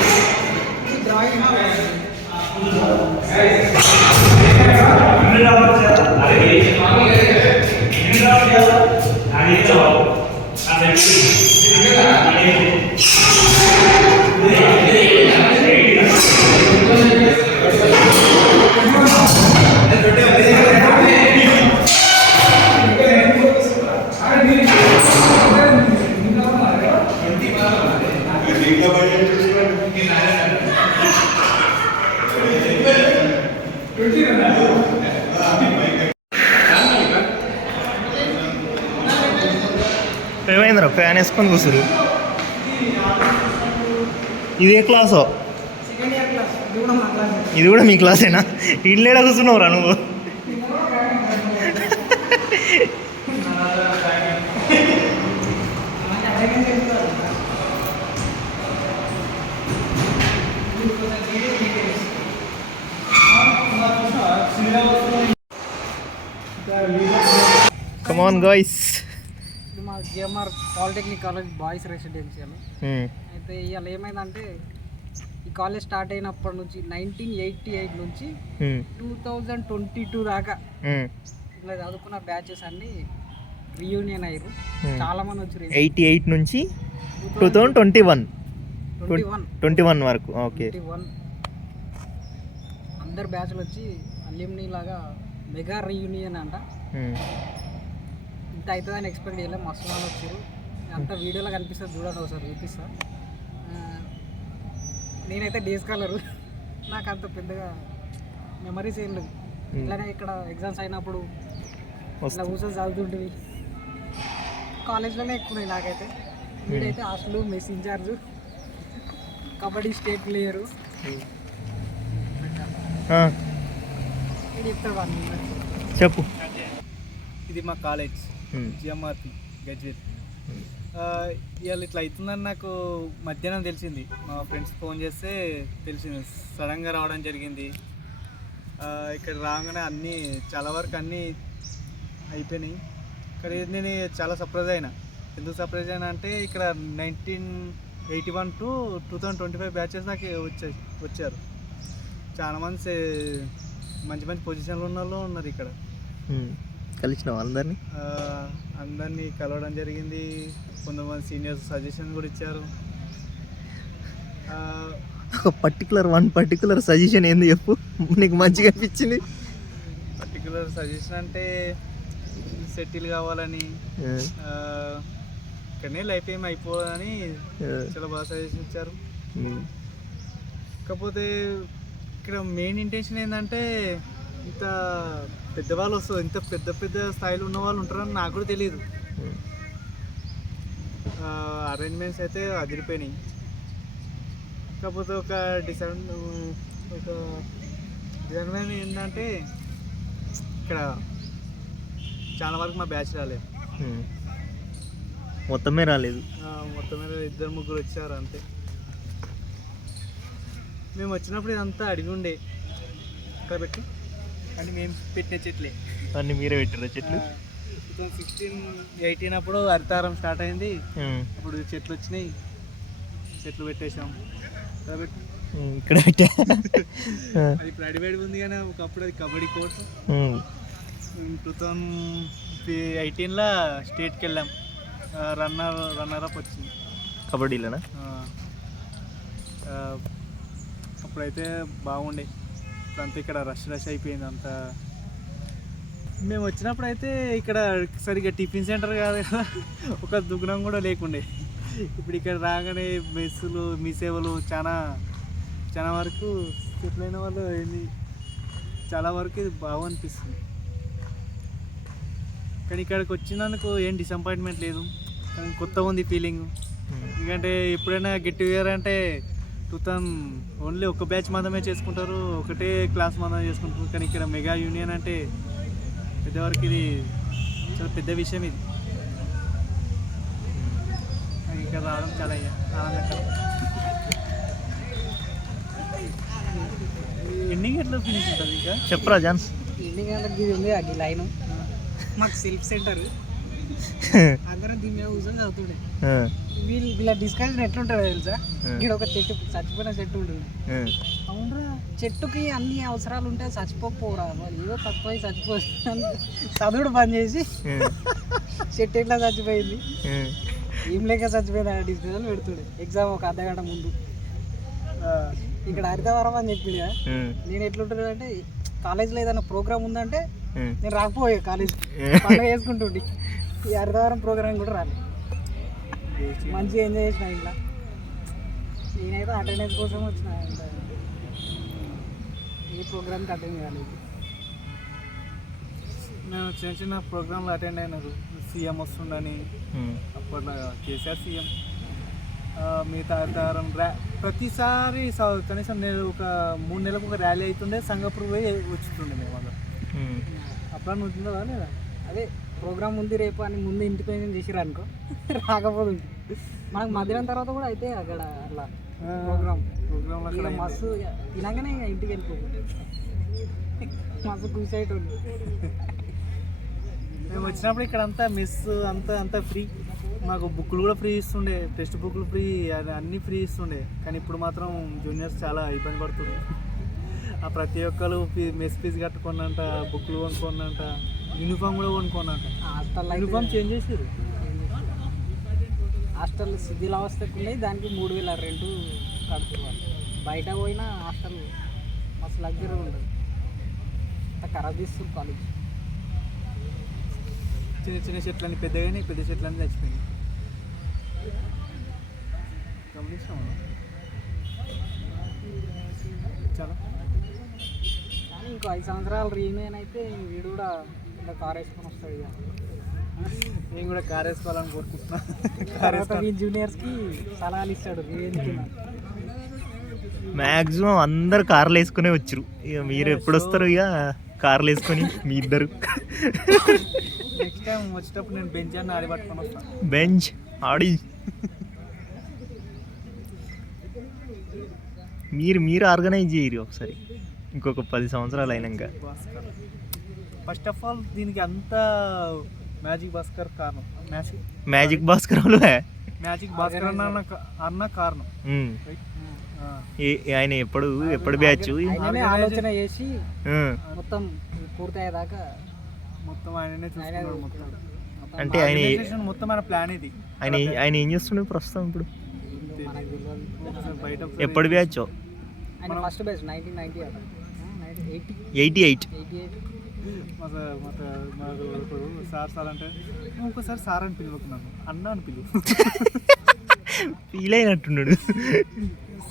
ఏమైందిరా ఫ్యాన్ వేసుకొని కూర్చురు? ఇదే క్లాసో? ఇది కూడా మీ క్లాసేనా? ఇల్లేడా కూర్చున్నావురా నువ్వు? Come on guys. ఇది మా GMR polytechnic college boys residential. అయితే ఇవాళ ఏమైందంటే ఈ కాలేజ్ స్టార్ట్ అయినప్పటి నుంచి 1988 నుంచి 2022 దాకా ఇలా చదువుకున్న బ్యాచెస్ అన్ని రీయూనియన్ అయ్యారు. చాలా మంది వచ్చారు. 88 నుంచి 2021 వరకు. ఓకే. అందరు బ్యాచ్లు వచ్చి అల్యూమినీ లాగా మెగా రీయూనియన్ అంట. ఇంత అవుతుందని ఎక్స్పెక్ట్ చేయలేదు. మస్తు వాళ్ళు వచ్చారు. అంతా వీడియోలో కనిపిస్తుంది, చూడండి ఒకసారి చూపిస్తా. నేనైతే డేస్ కలరు, నాకు అంత పెద్దగా మెమరీస్ ఏం లేదు. ఇట్లానే ఇక్కడ ఎగ్జామ్స్ అయినప్పుడు ఇట్లా కూర్చొని చదువుతుంటివి. కాలేజ్లోనే ఎక్కువ నాకైతే. వీడైతే hostel mess in charge, kabaddi state player. చెప్పు. ఇది మా కాలేజ్ జిఎంఆర్పి గజ్వేల్. ఇవాళ ఇట్లా అవుతుందని నాకు మధ్యాహ్నం తెలిసింది. మా ఫ్రెండ్స్ ఫోన్ చేస్తే తెలిసింది, సడన్గా రావడం జరిగింది. ఇక్కడ రాగానే అన్నీ చాలా వరకు అన్నీ అయిపోయినాయి. ఇక్కడ నేను చాలా సర్ప్రైజ్ అయినా. ఎందుకు సర్ప్రైజ్ అయినా అంటే ఇక్కడ 1981 to 2025 బ్యాచెస్ నాకు వచ్చారు. చాలా మంది మంచి మంచి పొజిషన్లో ఉన్న వాళ్ళు ఉన్నారు ఇక్కడ. కలిసినావు అందరినీ? అందరినీ కలవడం జరిగింది. కొంతమంది సీనియర్స్ సజెషన్ కూడా ఇచ్చారు. ఒక పర్టికులర్ సజెషన్ ఏంది చెప్పు, నీకు మంచిగా అనిపించింది? పర్టికులర్ సజెషన్ అంటే సెటిల్ కావాలని, ఇక్కడనే లైఫ్ ఏమి అయిపోదని చాలా బాగా సజెషన్ ఇచ్చారు. కాకపోతే ఇక్కడ మెయిన్ ఇంటెన్షన్ ఏంటంటే ఇంత పెద్దవాళ్ళు వస్తారు, ఇంత పెద్ద స్థాయిలో ఉన్న వాళ్ళు ఉంటారని నాకు కూడా తెలియదు. అరేంజ్మెంట్స్ అయితే అదిరిపోయినాయి. కాకపోతే ఒక డిసడ్వాంటేజ్ ఏంటంటే ఇక్కడ చాలా వరకు మా బ్యాచ్ రాలేదు. మొత్తమే రాలేదు. మొత్తం మీద 2-3 వచ్చారు అంతే. మేము వచ్చినప్పుడు ఇదంతా అడిగి ఉండే కాబట్టి అని మేము పెట్టిన చెట్లే అన్నీ మీరే పెట్టారా చెట్లు? 2016-18 అప్పుడు హరితారం స్టార్ట్ అయింది. అప్పుడు చెట్లు వచ్చినాయి, చెట్లు పెట్టేసాం కాబట్టి ఇక్కడ పెట్టా. అది ఇప్పుడు అడివేడి ఉంది కానీ ఒకప్పుడు అది కబడ్డీ కోర్స్. 2018లో స్టేట్కి వెళ్ళాం, రన్నర్ అప్ వచ్చింది కబడ్డీలోనా? అప్పుడైతే బాగుండే. ఇప్పుడంతా ఇక్కడ రష్ అయిపోయింది అంతా. మేము వచ్చినప్పుడు అయితే ఇక్కడ సరిగ్గా టిఫిన్ సెంటర్ కాదు కదా, ఒక దుకాణం కూడా లేకుండే. ఇప్పుడు ఇక్కడ రాగానే మెస్సులు, మీ సేవలు చాలా వరకు సెటిల్ అయిన వాళ్ళు ఏంది, చాలా వరకు ఇది బాగా అనిపిస్తుంది. కానీ ఇక్కడికి వచ్చినందుకు ఏం డిసప్పాయింట్మెంట్ లేదు, కానీ కొత్త ఉంది ఫీలింగ్. ఎందుకంటే ఎప్పుడైనా గెట్ టుగెదర్ అంటే 2000 ఓన్లీ ఒక బ్యాచ్ మాత్రమే చేసుకుంటారు, ఒకటే క్లాస్ మాత్రమే చేసుకుంటారు. కానీ ఇక్కడ మెగా యూనియన్ అంటే పెద్దవరకు ఇది చాలా పెద్ద విషయం. ఇది ఇక్కడ రావడం చాలా ఆనందకరం. ఎన్ని గంటలు ఫినిష్ ఉంటుంది ఇంకా చెప్పరా జాన్స్? ఎన్ని గంటలకు ఇది ఉంది అది లైన్ మాకు సెల్ఫ్ సెంటర్, అందరం దీని మీద కూర్చొని చదువుతుండే. వీళ్ళ డిస్కషన్ ఎట్లుంటుంది తెలుసా, ఇక్కడ ఒక చెట్టు చచ్చిపోయిన చెట్టు ఉంటుంది. అవునరా, చెట్టుకి అన్ని అవసరాలు ఉంటాయి, చచ్చిపోకపోరా వాళ్ళు ఏదో తక్కువ చచ్చిపోయి చదువుడు బంద్ చేసి చెట్టు ఎట్లా చచ్చిపోయింది, ఏం లేక చచ్చిపోయింది అనే డిస్కషన్ పెడుతుండే. ఎగ్జామ్ ఒక అర్ధగంట ముందు. ఇక్కడ హరితవరం అని చెప్పింది కదా, నేను ఎట్లుంటుంది అంటే కాలేజీలో ఏదైనా ప్రోగ్రామ్ ఉందంటే నేను రాకపోయే కాలేజ్ పండుగ చేసుకుంటుండే. ఈ హరితవరం ప్రోగ్రామ్ కూడా రాలేదు, మంచిగా ఎంజాయ్ చేసిన. ఇంట్లో నేనైతే అటెండెన్స్ కోసం వచ్చిన, ఏ ప్రోగ్రామ్కి అటెండ్ కాలేదు. మేము చిన్న ప్రోగ్రాంలు అటెండ్ అయినారు. సీఎం వస్తుండని అప్పట్లో కేసీఆర్ సీఎం. మిగతా హరితవరం ప్రతిసారి కనీసం నేను ఒక 3 నెలలకు ఒక ర్యాలీ అవుతుండే, సంగపూర్ పోయి వచ్చుతుండే మేము అందరం. అప్పుడు ఉంటుందా లేదా? అదే ప్రోగ్రామ్ ఉంది రేపు అని ముందు ఇంటిపైన చేసిరు అనుకో రాకపోదు. మనకు మధ్యాహ్నం తర్వాత కూడా అయితే అక్కడ అట్లా ప్రోగ్రామ్ అక్కడ మస్తు తినగానే ఇంటికి వెళ్ళిపోతుంది, మస్తు కూర్చోటి ఉంది. మేము వచ్చినప్పుడు ఇక్కడ అంతా మెస్ అంతా ఫ్రీ. మాకు బుక్లు కూడా ఫ్రీ ఇస్తుండే, టెక్స్ట్ బుక్లు ఫ్రీ, అన్నీ ఫ్రీ ఇస్తుండే. కానీ ఇప్పుడు మాత్రం జూనియర్స్ చాలా ఇబ్బంది పడుతుంది. ఆ ప్రతి ఒక్కరు మెస్ ఫీజు కట్టుకోనంట, బుక్లు కొనుక్కోనంట, యూనిఫామ్ కూడా కొనుక్కోనంట. యూనిఫామ్ చేంజ్ చేసారు. హాస్టల్ శిథిల అవస్థకు ఉన్నాయి, దానికి 3000 రెంట్ కడుతున్నారు. బయట పోయినా హాస్టల్ మస్తు లగ్జరీ ఉండదు, అంత ఖరాబ్ చేస్తుంది కాలేజ్. చిన్న చెట్లన్నీ పెద్దగానే, పెద్ద చెట్లన్నీ చచ్చిపోయినాయి. గమనిస్తాం చాలా. కానీ ఇంకో 5 సంవత్సరాలు రీయూనియన్ అయితే వీడు కూడా ఇలా కార్ వేసుకొని వస్తాడు. ఇక నేను కూడా కార్ వేసుకోవాలని కోరుకుంటున్నా. ఈ జూనియర్స్కి సలహాలు ఇస్తాడు రీయూనియన్. మ్యాక్సిమం అందరు కార్లు వేసుకునే వచ్చారు. ఇక మీరు ఎప్పుడు వస్తారు? ఇక కార్లు వేసుకొని మీ ఇద్దరు నెక్స్ట్ టైం వచ్చేటప్పుడు నేను బెంచ్ అని ఆడి పట్టుకొని వస్తాను. బెంచ్ ఆడి మీరు ఆర్గనైజ్ చేయరు ఒకసారి ఇంకొక 10 సంవత్సరాలు అయినాక. భాస్కర్ ఫస్ట్ ఆఫ్ ఆల్ దీనికి అంత మ్యాజిక్ భాస్కర్ కారణం. మ్యాజిక్ భాస్కర్ మ్యాజిక్ భాస్కర్ అన్న కారణం. ఆయన ఎప్పుడు బ్యాచ్ ఆయననే ఆలోచన చేసి మొత్తం పూర్తయ్యేదాకా మొత్తం ఆయననే చూసుకున్నాడు. మొత్తం అంటే ఆయన మొత్తం ఆయన ప్లాన్ ఇది. ఆయన ఏం చేస్తున్నాడు ప్రస్తుతం ఇప్పుడు? మనకు తెలియదు. బయట ఎప్పుడు బ్యాచ్? ఆయన ఫస్ట్ బ్యాచ్ 1990 88. 88 సార్ అంటే ఇంకోసారి సార్ అని పిలువకు, నన్ను అన్న అని పిలువు. ఫీల్ అయినట్టున్నాడు.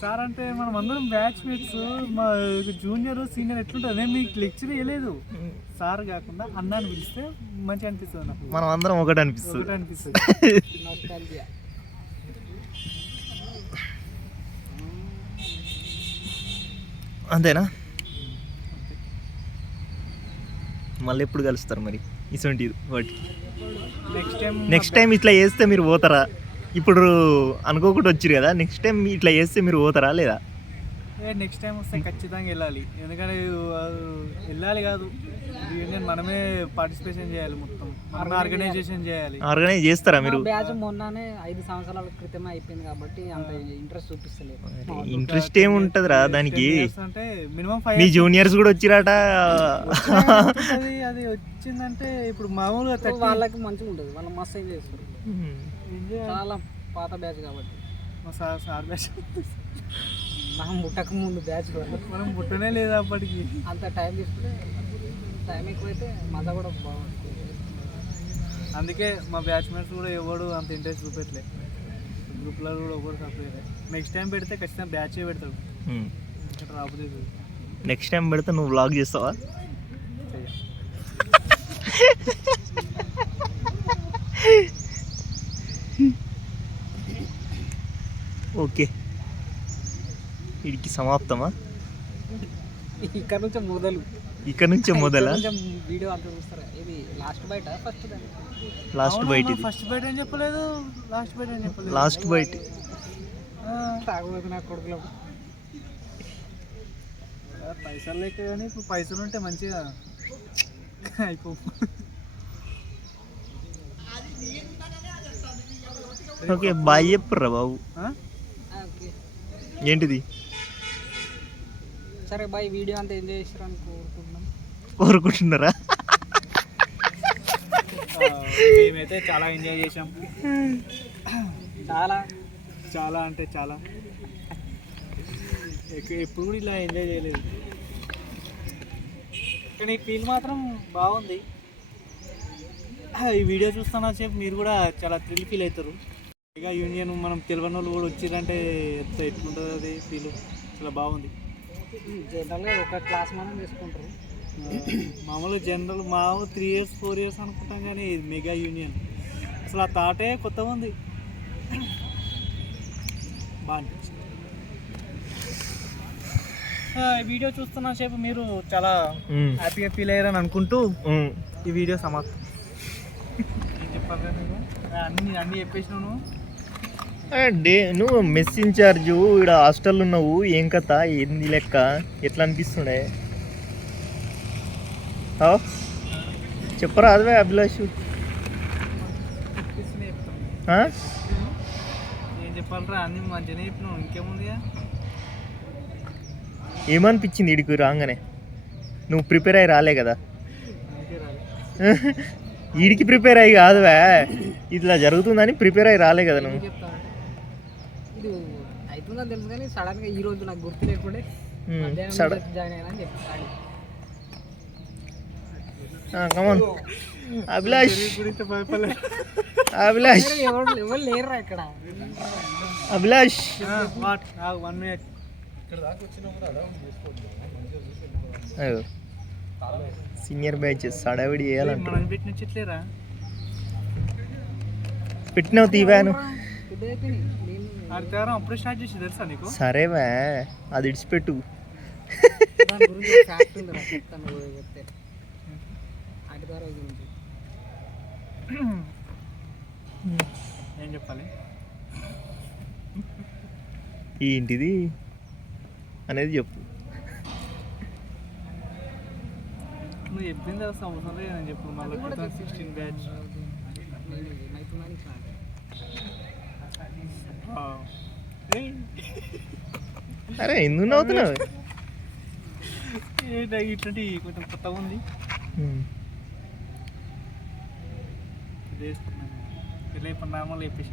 సార్ అంటే మనం అందరం బ్యాచ్మేట్స్, మా జూనియర్ సీనియర్ ఎట్లుంటుంది, నేను మీకు లెక్చర్ ఇవ్వలేదు. సార్ కాకుండా అన్న అని పిలిస్తే మంచిగా అనిపిస్తుంది నాకు. మనం అందరం ఒకటి అనిపిస్తుంది. nostalgia. అంతేనా? మళ్ళీ ఎప్పుడు కలుస్తారు మరి ఇటువంటి వాటి? నెక్స్ట్ టైం ఇట్లా చేస్తే మీరు పోతారా? ఇప్పుడు అనుకోకుండా వచ్చిరు కదా, నెక్స్ట్ టైం ఇట్లా చేస్తే మీరు పోతారా లేదా? నెక్స్ట్ టైం వస్తే ఖచ్చితంగా వెళ్ళాలి. ఎందుకంటే వెళ్ళాలి కాదు, యూనియన్ మనమే పార్టిసిపేషన్ చేయాలి, మొత్తం మనమే ఆర్గనైజేషన్ చేయాలి. ఆర్గనైజ్ చేస్తారా మీరు? బ్యాచ్ మొన్ననే 5 సంవత్సరాల క్రితమే అయిపోయింది కాబట్టి అంత ఇంట్రెస్ట్ చూపిస్తలేదు. ఇంట్రెస్ట్ ఏముంటదిరా దానికి? అంటే మినిమం మీ జూనియర్స్ కూడా వచ్చిరాట. అది వచ్చిందంటే ఇప్పుడు మామూలుగా వాళ్ళకి మంచిగా ఉంటుంది, వాళ్ళు మస్తు ఎంజాయ్ చేస్తారు. చాలా పాత బ్యాచ్ కాబట్టి. మా సార్ బ్యాచ్ మనం పుట్టక ముందు బ్యాచ్ మనం పుట్టనే లేదు అప్పటికి. అంత టైం తీసుకుంటే టైం ఎక్కువైతే మజా కూడా బాగుంటుంది. అందుకే మా బ్యాచ్మేట్స్ కూడా ఎవడు అంత ఇంట్రెస్ట్ చూపెట్టలే, గ్రూప్లో కూడా ఎవరు సపరేట్. నెక్స్ట్ టైం పెడితే ఖచ్చితంగా బ్యాచే పెడతాడు. రాబోతే నెక్స్ట్ టైం పెడితే నువ్వు వ్లాగ్ చేస్తావా? ఓకే, వీడికి సమాప్తమా? ఇక్కడ నుంచే మొదలు. మొదలా? వీడియో అంతా చూస్తారా? ఇది last bite first last bite ఇది. ఫస్ట్ బైట్ అని చెప్పలేదు, లాస్ట్ బైట్ అని చెప్పలేదు. లాస్ట్ బైట్ తాగబోతు నా కొడుకులో పైసలు లేక కానీ ఇప్పుడు పైసలు ఉంటే మంచిగా అయిపో. ఓకే, బాయ్ చెప్పుర్రా బాబు. ఏంటిది? సరే బాయ్, వీడియో అంతా ఎంజాయ్ చేసారని కోరుకుంటున్నారా? మేమైతే చాలా ఎంజాయ్ చేసాం, చాలా చాలా అంటే చాలా. ఎప్పుడు కూడా ఇలా ఎంజాయ్ చేయలేదు, కానీ ఫీల్ మాత్రం బాగుంది. ఈ వీడియో చూస్తున్నా చెప్పి మీరు కూడా చాలా థ్రిల్ ఫీల్ అవుతారు. ఇక యూనియన్ మనం తెలియని వాళ్ళు కూడా వచ్చిరంటే ఎట్లుంటుంది అది ఫీల్, చాలా బాగుంది. జనరల్గా ఒక క్లాస్ మనం చేసుకుంటారు, మామూలుగా జనరల్ మా 3 years 4 years అనుకుంటాం, కానీ ఇది మెగా యూనియన్ అసలు ఆ థాటే కొత్తగా ఉంది, బాగా అనిపించింది. ఈ వీడియో చూస్తున్నా సేపు మీరు చాలా హ్యాపీగా ఫీల్ అయ్యారని అనుకుంటూ ఈ వీడియో సమాప్తం. ఏం చెప్పాలి నేను అన్నీ చెప్పేసినాను. నువ్వు మెస్ ఇన్ఛార్జు, ఇక్కడ హాస్టల్లో ఉన్నావు, ఏం కథ ఏంది లెక్క, ఎట్లా అనిపిస్తుండే చెప్పరా? అదే అభిలాష్ ఏం చెప్పాలరా, అన్నీ మంచిగానే చెప్పినావు, ఇంకేముందిగా. ఏమనిపించింది ఇడికి రాగానే? నువ్వు ప్రిపేర్ అయ్యి రాలే కదా, వీడికి ప్రిపేర్ అయ్యి కాదువా, ఇట్లా జరుగుతుందని ప్రిపేర్ అయ్యి రాలే కదా నువ్వు. ఇది అవుతుందని తెలుసు కానీ సడన్గా ఈ రోజు నాకు గుర్తు లేకుండే జాయిన్ అయినా అని చెప్తాను. కమాన్ అభిలాష్, అభిలాష్ ఎవరు లేరు ఇక్కడ. అభిలాష్ 1 minute సీనియర్ బ్యాచెస్ హడావిడి చేయాలంట. మనం పెట్టిన చెట్లేరా పెట్టినావు తీవాను. ఆడితే అప్పుడే స్టార్ట్ చేసి తెలుసా నీకు? సరేవా, అది ఇడిచిపెట్టు. ఏం చెప్పాలి? ఏంటిది అనేది చెప్పు. నువ్వు చెప్పింది అసలు అవసరం లేదు నేను చెప్పు. మళ్ళీ 2016 బ్యాచ్ అరే ఎందుకు నవ్వుతున్నావు? ఇట్లాంటి కొంచెం కొత్తగా ఉంది. ఇది వేసుకున్నాను. ఇలా ఇప్పుడు నార్మల్ చెప్పేసి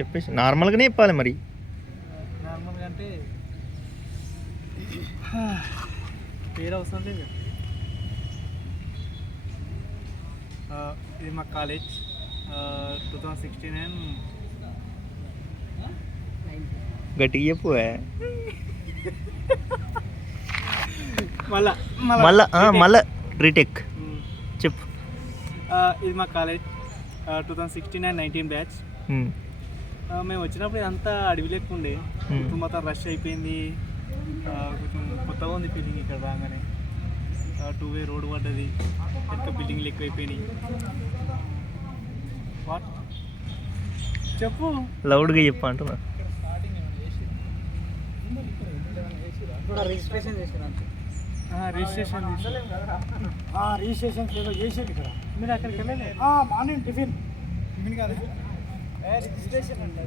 చెప్పేసి నార్మల్గానే చెప్పాలి మరి. నార్మల్గా అంటే పేరు అవసరం లేదు. ఇది మా కాలేజ్ 2016 అండ్ గట్టిగా చెప్పు. మళ్ళా రీటెక్ చెప్పు. ఇది మా కాలేజ్ 2016 అండ్ 19 బ్యాచ్. మేము వచ్చినప్పుడు ఇదంతా అడవి లెక్క ఉండే. ఇప్పుడు మొత్తం రష్ అయిపోయింది. కొంచెం కొత్తగా ఉంది ఫీలింగ్ ఇక్కడ రాగానే. 2-way రోడ్ పడ్డది. ఎంత బిల్డింగ్లు ఎక్కువైపోయినాయి. వాట్ చెప్పు. లౌడ్గా చెప్పు అంటున్నా. రిజిస్ట్రేషన్ చేసారు అంతే. రిజిస్ట్రేషన్ రిజిస్ట్రేషన్ ఏదో చేసేది ఇక్కడ. మీరు అక్కడికి వెళ్ళలేదు? మార్నింగ్ టిఫిన్ కాదు రిజిస్ట్రేషన్ అంటే